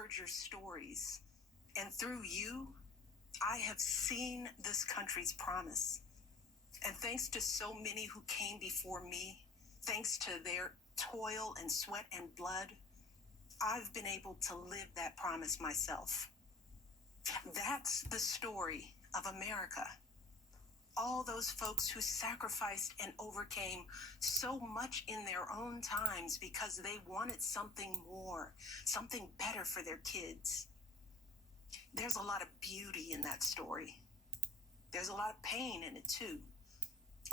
heard your stories, and through you, I have seen this country's promise. And thanks to so many who came before me, thanks to their toil and sweat and blood, I've been able to live that promise myself. That's the story of America. All those folks who sacrificed and overcame so much in their own times because they wanted something more, something better for their kids. There's a lot of beauty in that story. There's a lot of pain in it too.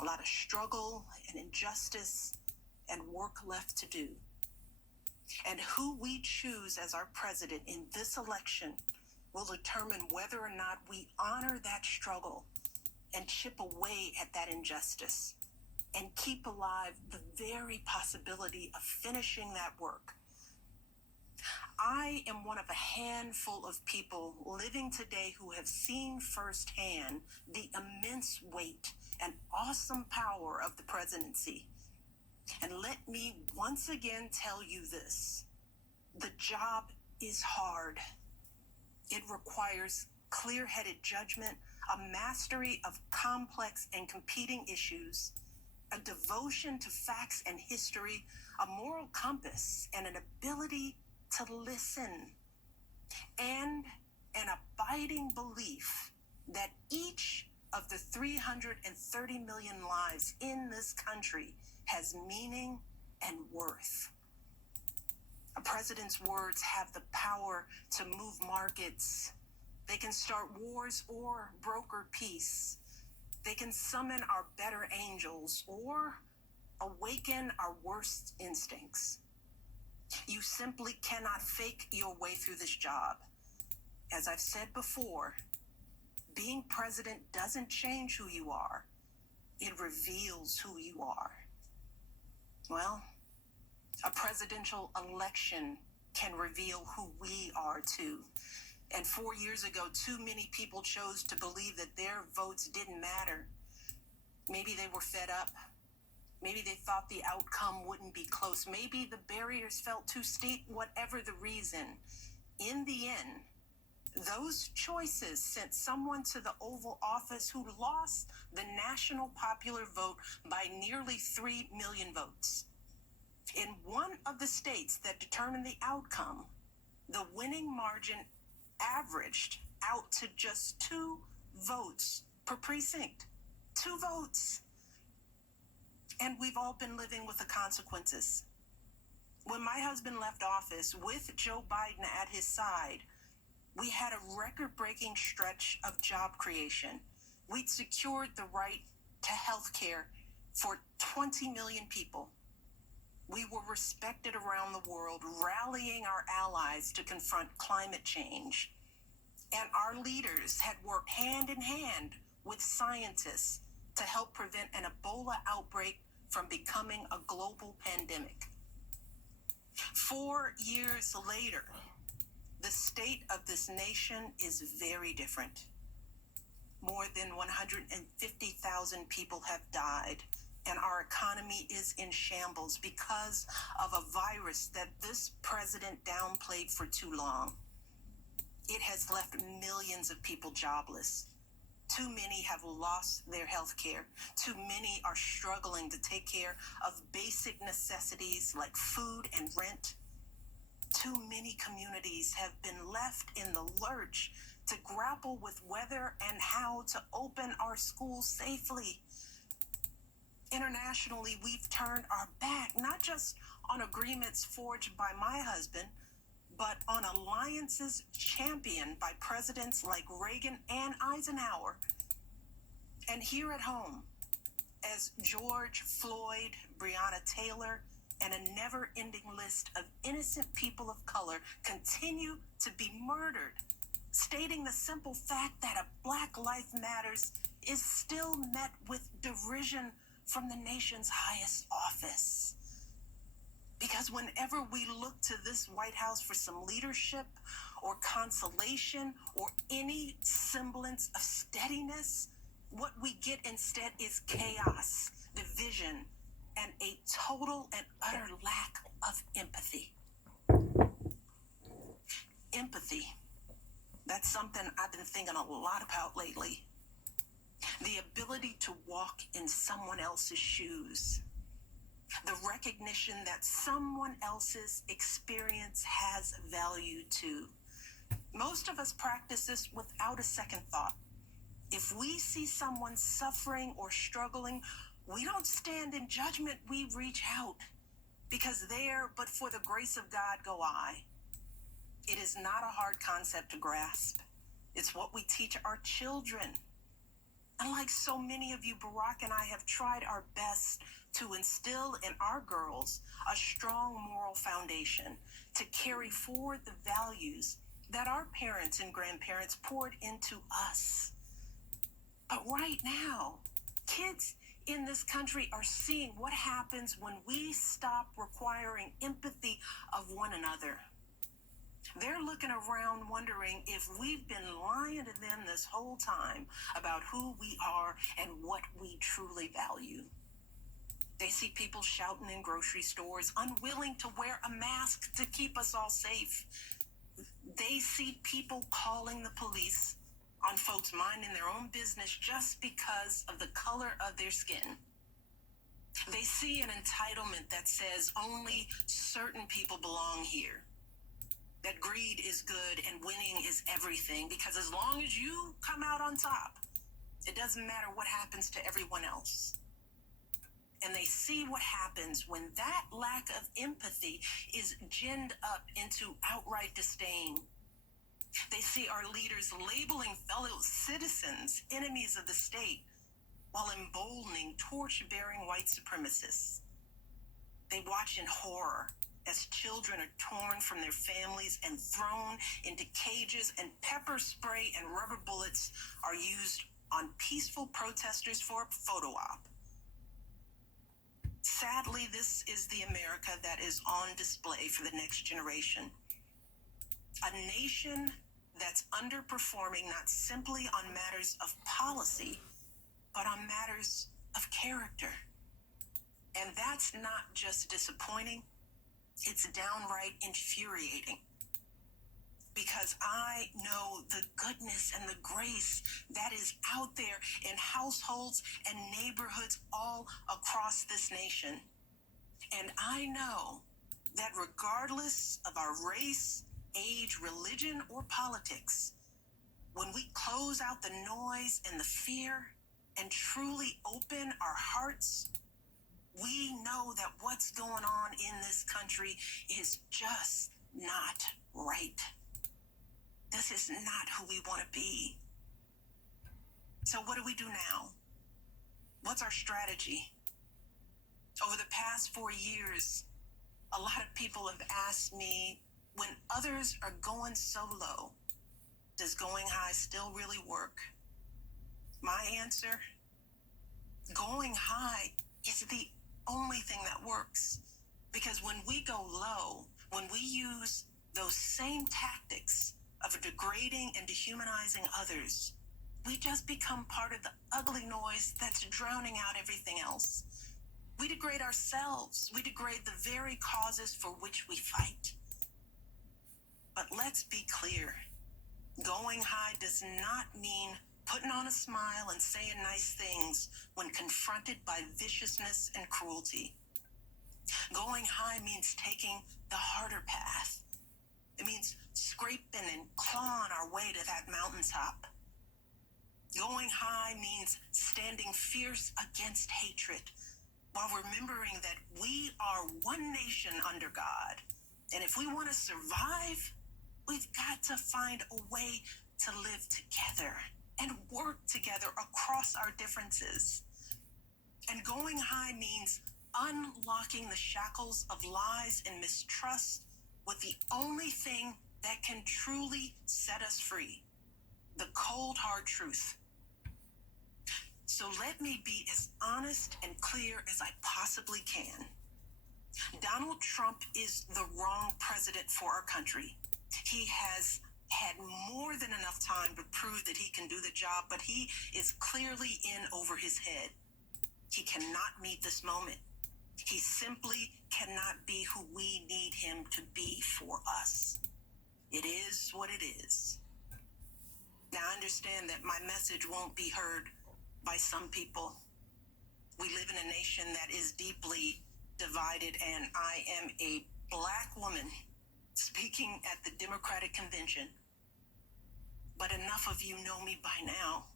A lot of struggle and injustice and work left to do. And who we choose as our president in this election will determine whether or not we honor that struggle and chip away at that injustice and keep alive the very possibility of finishing that work. I am one of a handful of people living today who have seen firsthand the immense weight and awesome power of the presidency. And let me once again tell you this: the job is hard. It requires clear-headed judgment, a mastery of complex and competing issues, a devotion to facts and history, a moral compass, and an ability to listen, and an abiding belief that each of the 330 million lives in this country has meaning and worth. A president's words have the power to move markets. They can start wars or broker peace. They can summon our better angels or awaken our worst instincts. You simply cannot fake your way through this job. As I've said before, being president doesn't change who you are. It reveals who you are. Well, a presidential election can reveal who we are too. And 4 years ago, too many people chose to believe that their votes didn't matter. Maybe they were fed up. Maybe they thought the outcome wouldn't be close. Maybe the barriers felt too steep, whatever the reason. In the end, those choices sent someone to the Oval Office who lost the national popular vote by nearly 3 million votes. In one of the states that determined the outcome, the winning margin averaged out to just 2 votes per precinct. 2 votes. And we've all been living with the consequences. When my husband left office with Joe Biden at his side, we had a record-breaking stretch of job creation. We'd secured the right to health care for 20 million people. We were respected around the world, rallying our allies to confront climate change. And our leaders had worked hand in hand with scientists to help prevent an Ebola outbreak from becoming a global pandemic. 4 years later, the state of this nation is very different. More than 150,000 people have died, and our economy is in shambles because of a virus that this president downplayed for too long. It has left millions of people jobless. Too many have lost their health care. Too many are struggling to take care of basic necessities like food and rent. Too many communities have been left in the lurch to grapple with whether and how to open our schools safely. Internationally, we've turned our back, not just on agreements forged by my husband, but on alliances championed by presidents like Reagan and Eisenhower. And here at home, as George Floyd, Breonna Taylor, and a never-ending list of innocent people of color continue to be murdered, stating the simple fact that a Black Life Matters is still met with derision from the nation's highest office. Because whenever we look to this White House for some leadership or consolation or any semblance of steadiness, what we get instead is chaos, division, and a total and utter lack of empathy. empathy. That's something I've been thinking a lot about lately. The ability to walk in someone else's shoes. The recognition that someone else's experience has value too. Most of us practice this without a second thought. If we see someone suffering or struggling, we don't stand in judgment, we reach out. Because there, but for the grace of God, go I. It is not a hard concept to grasp. It's what we teach our children. And like so many of you, Barack and I have tried our best to instill in our girls a strong moral foundation to carry forward the values that our parents and grandparents poured into us. But right now, kids in this country are seeing what happens when we stop requiring empathy of one another. They're looking around wondering if we've been lying to them this whole time about who we are and what we truly value. They see people shouting in grocery stores, unwilling to wear a mask to keep us all safe. They see people calling the police on folks minding their own business just because of the color of their skin. They see an entitlement that says only certain people belong here. That greed is good and winning is everything, because as long as you come out on top, it doesn't matter what happens to everyone else. And they see what happens when that lack of empathy is ginned up into outright disdain. They see our leaders labeling fellow citizens enemies of the state while emboldening torch-bearing white supremacists. They watch in horror as children are torn from their families and thrown into cages, and pepper spray and rubber bullets are used on peaceful protesters for a photo op. Sadly, this is the America that is on display for the next generation. A nation that's underperforming not simply on matters of policy, but on matters of character. And that's not just disappointing, it's downright infuriating. Because I know the goodness and the grace that is out there in households and neighborhoods all across this nation. And I know that regardless of our race, age, religion, or politics, when we close out the noise and the fear and truly open our hearts, we know that what's going on in this country is just not right. This is not who we want to be. So what do we do now? What's our strategy? Over the past 4 years, a lot of people have asked me, when others are going so low, does going high still really work? My answer, going high is the only thing that works. Because when we go low, when we use those same tactics of degrading and dehumanizing others, we just become part of the ugly noise that's drowning out everything else. We degrade ourselves. We degrade the very causes for which we fight. But let's be clear. Going high does not mean putting on a smile and saying nice things when confronted by viciousness and cruelty. Going high means taking the harder path. It means scraping and clawing our way to that mountaintop. Going high means standing fierce against hatred while remembering that we are one nation under God. And if we want to survive, we've got to find a way to live together and work together across our differences. And going high means unlocking the shackles of lies and mistrust with the only thing that can truly set us free, the cold, hard truth. So let me be as honest and clear as I possibly can. Donald Trump is the wrong president for our country. He has had more than enough time to prove that he can do the job, but he is clearly in over his head. He cannot meet this moment. He simply cannot be who we need him to be for us. It is what it is. Now, I understand that my message won't be heard by some people. We live in a nation that is deeply divided, and I am a Black woman speaking at the Democratic Convention. But enough of you know me by now.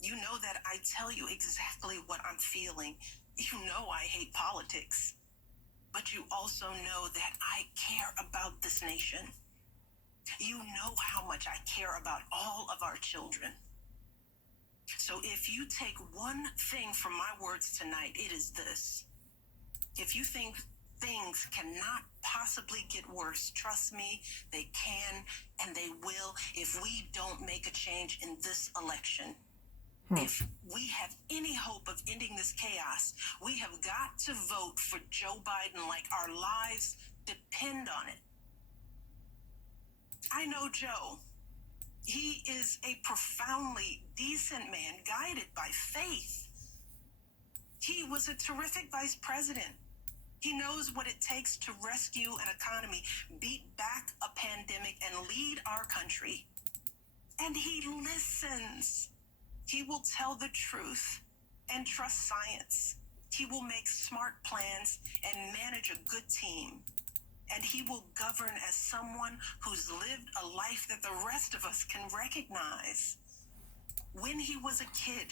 You know that I tell you exactly what I'm feeling. You know I hate politics. But you also know that I care about this nation. You know how much I care about all of our children. So if you take one thing from my words tonight, it is this. If you think things cannot possibly get worse, trust me, they can and they will if we don't make a change in this election. If we have any hope of ending this chaos, we have got to vote for Joe Biden like our lives depend on it. I know Joe. He is a profoundly decent man, guided by faith. He was a terrific vice president. He knows what it takes to rescue an economy, beat back a pandemic, and lead our country. And he listens. He will tell the truth and trust science. He will make smart plans and manage a good team. And he will govern as someone who's lived a life that the rest of us can recognize. When he was a kid,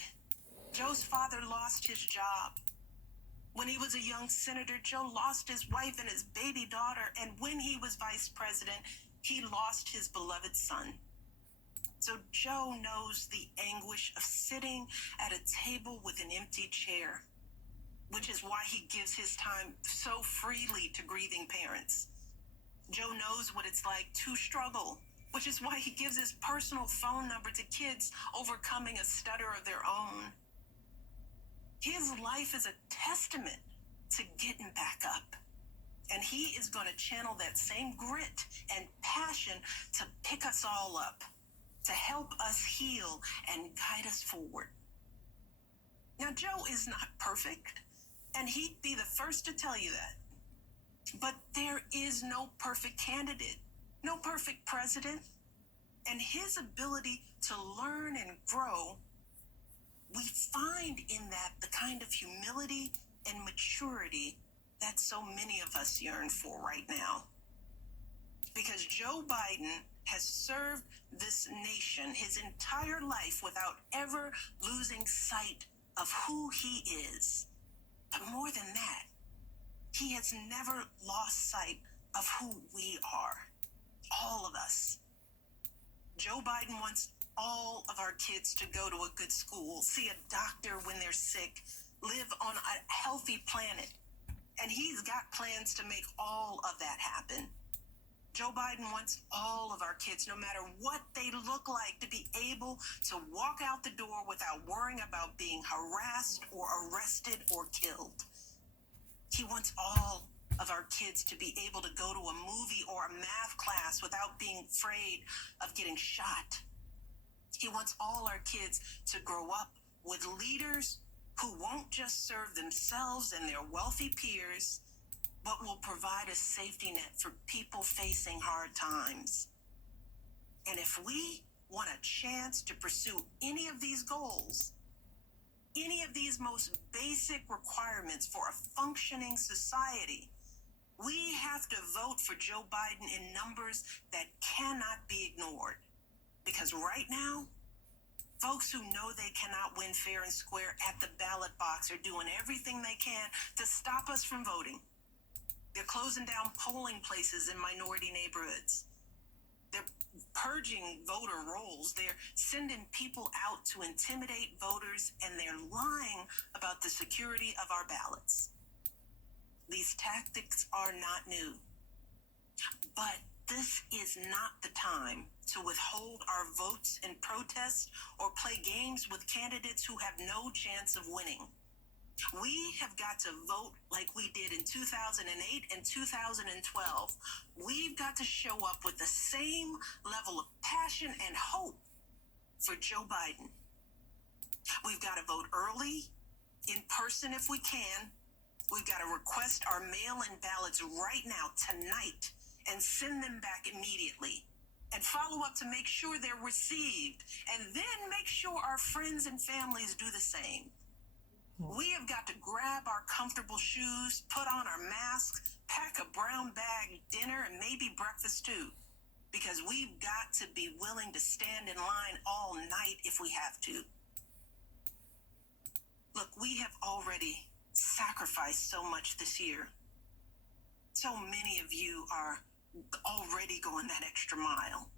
Joe's father lost his job. When he was a young senator, Joe lost his wife and his baby daughter. And when he was vice president, he lost his beloved son. So Joe knows the anguish of sitting at a table with an empty chair, which is why he gives his time so freely to grieving parents. Joe knows what it's like to struggle, which is why he gives his personal phone number to kids overcoming a stutter of their own. His life is a testament to getting back up. And he is going to channel that same grit and passion to pick us all up, to help us heal and guide us forward. Now, Joe is not perfect, and he'd be the first to tell you that. But there is no perfect candidate, no perfect president, and his ability to learn and grow, we find in that the kind of humility and maturity that so many of us yearn for right now. Because Joe Biden has served this nation his entire life without ever losing sight of who he is. But more than that, he has never lost sight of who we are, all of us. Joe Biden wants all of our kids to go to a good school, see a doctor when they're sick, live on a healthy planet. And he's got plans to make all of that happen. Joe Biden wants all of our kids, no matter what they look like, to be able to walk out the door without worrying about being harassed or arrested or killed. He wants all of our kids to be able to go to a movie or a math class without being afraid of getting shot. He wants all our kids to grow up with leaders who won't just serve themselves and their wealthy peers, but will provide a safety net for people facing hard times. And if we want a chance to pursue any of these goals, any of these most basic requirements for a functioning society, we have to vote for Joe Biden in numbers that cannot be ignored. Because right now, folks who know they cannot win fair and square at the ballot box are doing everything they can to stop us from voting. They're closing down polling places in minority neighborhoods. They're purging voter rolls. They're sending people out to intimidate voters, and they're lying about the security of our ballots. These tactics are not new. But this is not the time to withhold our votes in protest or play games with candidates who have no chance of winning. We have got to vote like we did in 2008 and 2012. We've got to show up with the same level of passion and hope for Joe Biden. We've got to vote early, in person if we can. We've got to request our mail-in ballots right now, tonight, and send them back immediately. and follow up to make sure they're received, and then make sure our friends and families do the same. We have got to grab our comfortable shoes, put on our masks, pack a brown bag dinner, and maybe breakfast too, because we've got to be willing to stand in line all night if we have to. Look, we have already sacrificed so much this year. So many of you are already going that extra mile.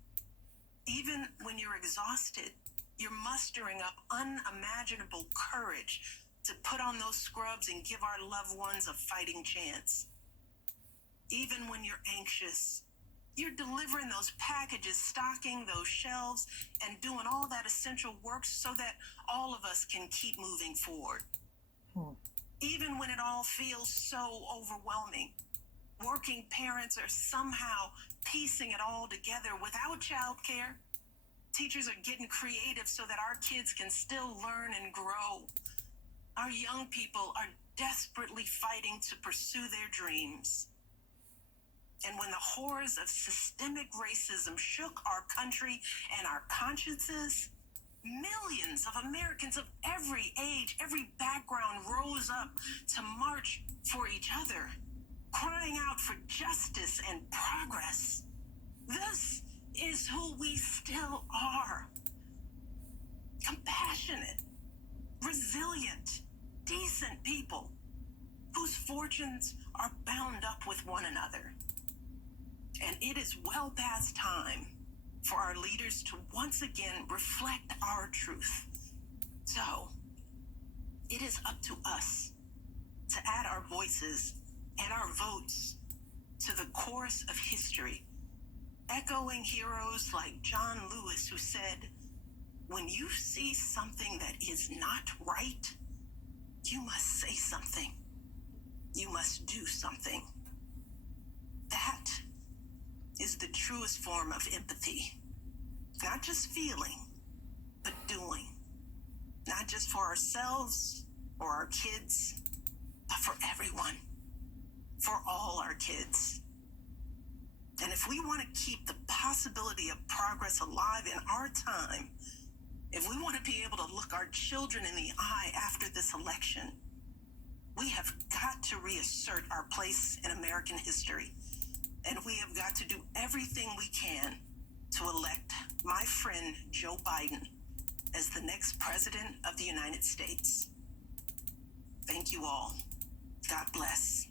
Even when you're exhausted, you're mustering up unimaginable courage to put on those scrubs and give our loved ones a fighting chance. Even when you're anxious, you're delivering those packages, stocking those shelves, and doing all that essential work so that all of us can keep moving forward. Even when it all feels so overwhelming, working parents are somehow piecing it all together without childcare. Teachers are getting creative so that our kids can still learn and grow. Our young people are desperately fighting to pursue their dreams. And when the horrors of systemic racism shook our country and our consciences, millions of Americans of every age, every background rose up to march for each other, crying out for justice and progress. This is who we still are. Compassionate, resilient, decent people whose fortunes are bound up with one another. And it is well past time for our leaders to once again reflect our truth. So, it is up to us to add our voices and our votes to the chorus of history, echoing heroes like John Lewis, who said, "When you see something that is not right, you must say something. You must do something." That is the truest form of empathy. Not just feeling, but doing. Not just for ourselves or our kids, but for everyone. For all our kids. And if we want to keep the possibility of progress alive in our time, if we want to be able to look our children in the eye after this election, we have got to reassert our place in American history. And we have got to do everything we can to elect my friend Joe Biden as the next president of the United States. Thank you all. God bless.